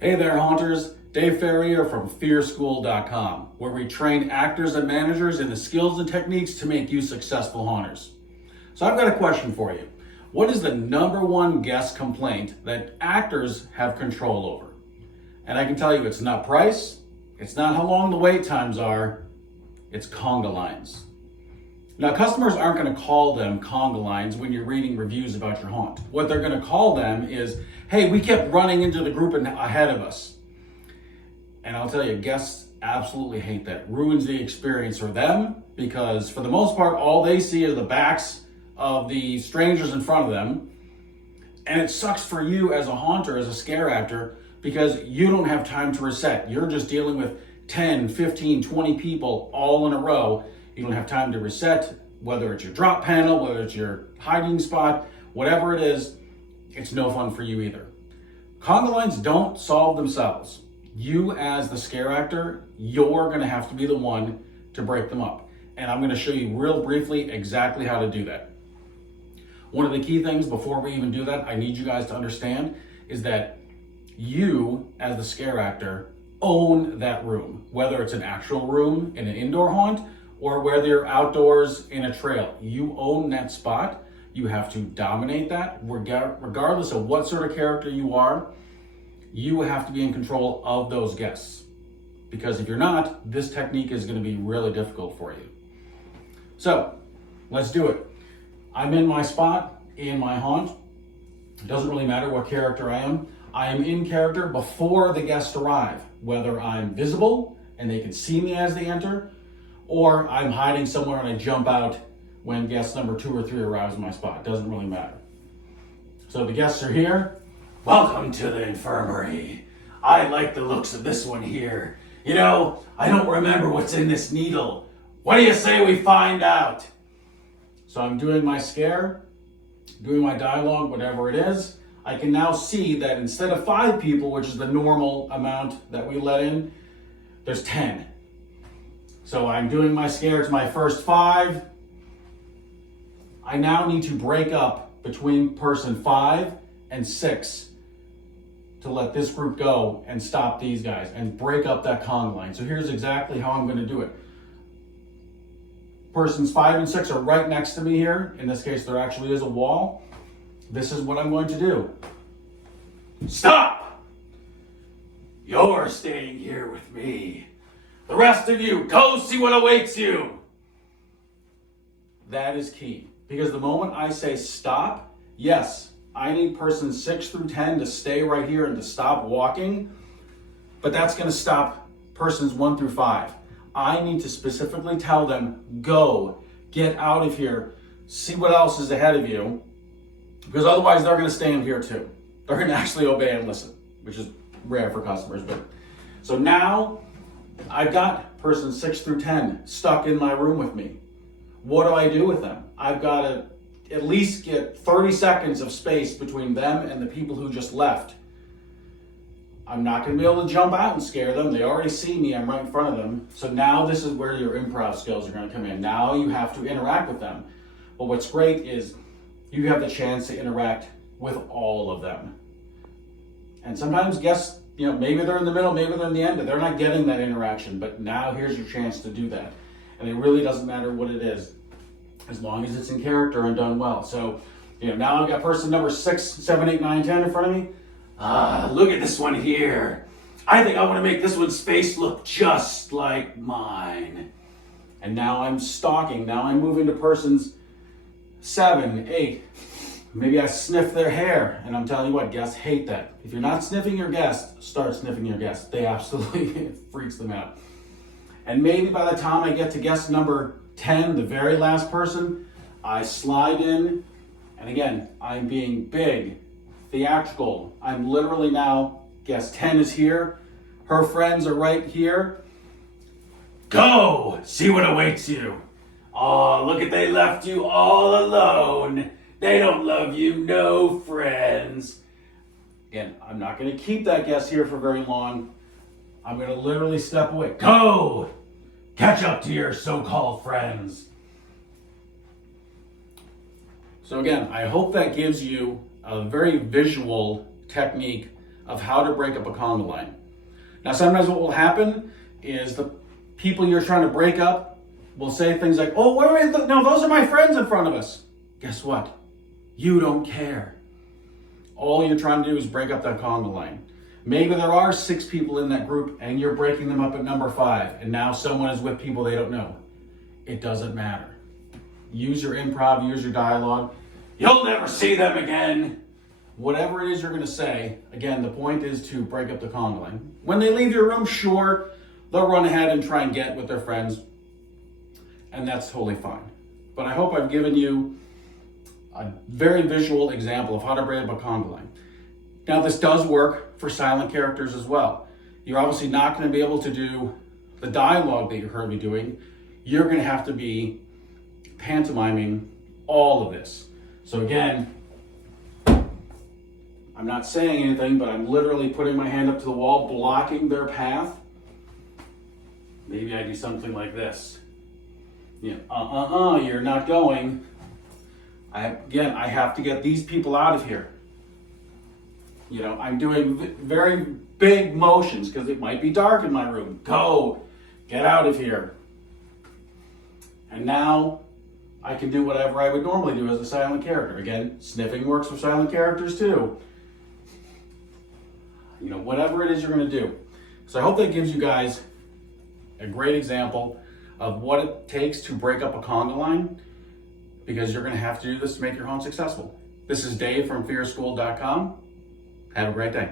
Hey there, haunters. Dave Ferrier from fearschool.com, where we train actors and managers in the skills and techniques to make you successful haunters. So I've got a question for you. What is the number one guest complaint that actors have control over? And I can tell you it's not price, it's not how long the wait times are, it's conga lines. Now, customers aren't going to call them conga lines when you're reading reviews about your haunt. What they're going to call them is, hey, we kept running into the group ahead of us. And I'll tell you, guests absolutely hate that. Ruins the experience for them because for the most part, all they see are the backs of the strangers in front of them. And it sucks for you as a haunter, as a scare actor, because you don't have time to reset. You're just dealing with 10, 15, 20 people all in a row. You don't have time to reset, whether it's your drop panel, whether it's your hiding spot, whatever it is, it's no fun for you either. Conga lines don't solve themselves. You as the scare actor, you're gonna have to be the one to break them up. And I'm gonna show you real briefly exactly how to do that. One of the key things before we even do that, I need you guys to understand is that you as the scare actor own that room, whether it's an actual room in an indoor haunt or whether you're outdoors in a trail. You own that spot. You have to dominate that regardless of what sort of character you are. You have to be in control of those guests, because if you're not, this technique is going to be really difficult for you. So let's do it. I'm in my spot in my haunt. It doesn't really matter what character I am. I am in character before the guests arrive, whether I'm visible and they can see me as they enter, or I'm hiding somewhere and I jump out when guest number 2 or 3 arrives in my spot. It doesn't really matter. So the guests are here. Welcome to the infirmary. I like the looks of this one here. You know, I don't remember what's in this needle. What do you say we find out? So I'm doing my scare, doing my dialogue, whatever it is. I can now see that instead of 5 people, which is the normal amount that we let in, there's 10. So I'm doing my scare to my first 5. I now need to break up between person 5 and 6 to let this group go and stop these guys and break up that conga line. So here's exactly how I'm going to do it. Persons 5 and 6 are right next to me here. In this case, there actually is a wall. This is what I'm going to do. Stop! You're staying here with me. The rest of you, go see what awaits you. That is key. Because the moment I say stop, yes, I need persons 6 through 10 to stay right here and to stop walking, but that's going to stop persons 1 through 5. I need to specifically tell them, go, get out of here, see what else is ahead of you, because otherwise they're going to stay in here too. They're going to actually obey and listen, which is rare for customers. But so now I've got persons 6 through 10 stuck in my room with me. What do I do with them? I've got to at least get 30 seconds of space between them and the people who just left. I'm not going to be able to jump out and scare them. They already see me. I'm right in front of them. So now this is where your improv skills are going to come in. Now you have to interact with them. But what's great is you have the chance to interact with all of them. And sometimes guests, maybe they're in the middle, maybe they're in the end, they're not getting that interaction. But now here's your chance to do that. And it really doesn't matter what it is, as long as it's in character and done well. So, now I've got person number 6, 7, 8, 9, 10 in front of me. Look at this one here. I think I want to make this one's face look just like mine. And now I'm stalking. Now I'm moving to persons 7, 8. Maybe I sniff their hair. And I'm telling you what, guests hate that. If you're not sniffing your guests, start sniffing your guests. They absolutely, it freaks them out. And maybe by the time I get to guest number 10, the very last person, I slide in, and again, I'm being big, theatrical. I'm literally now, guest 10 is here, her friends are right here. Go, see what awaits you. Oh, look at they left you all alone. They don't love you, no friends. Again, I'm not gonna keep that guest here for very long. I'm gonna literally step away. Go! Catch up to your so-called friends. So again, I hope that gives you a very visual technique of how to break up a conga line. Now, sometimes what will happen is the people you're trying to break up will say things like, oh, wait, no, those are my friends in front of us. Guess what? You don't care. All you're trying to do is break up that conga line. Maybe there are 6 people in that group and you're breaking them up at number 5, and now someone is with people they don't know. It doesn't matter. Use your improv, use your dialogue. You'll never see them again. Whatever it is you're going to say, again, the point is to break up the conga line. When they leave your room, sure, they'll run ahead and try and get with their friends, and that's totally fine. But I hope I've given you a very visual example of how to break up a conga line. Now, this does work for silent characters as well. You're obviously not going to be able to do the dialogue that you heard me doing. You're going to have to be pantomiming all of this. So again, I'm not saying anything, but I'm literally putting my hand up to the wall, blocking their path. Maybe I do something like this. You're not going. I have to get these people out of here. I'm doing very big motions because it might be dark in my room. Go, get out of here. And now I can do whatever I would normally do as a silent character. Again, sniffing works for silent characters too. Whatever it is you're going to do. So I hope that gives you guys a great example of what it takes to break up a conga line, because you're going to have to do this to make your home successful. This is Dave from fearschool.com. Have a great day.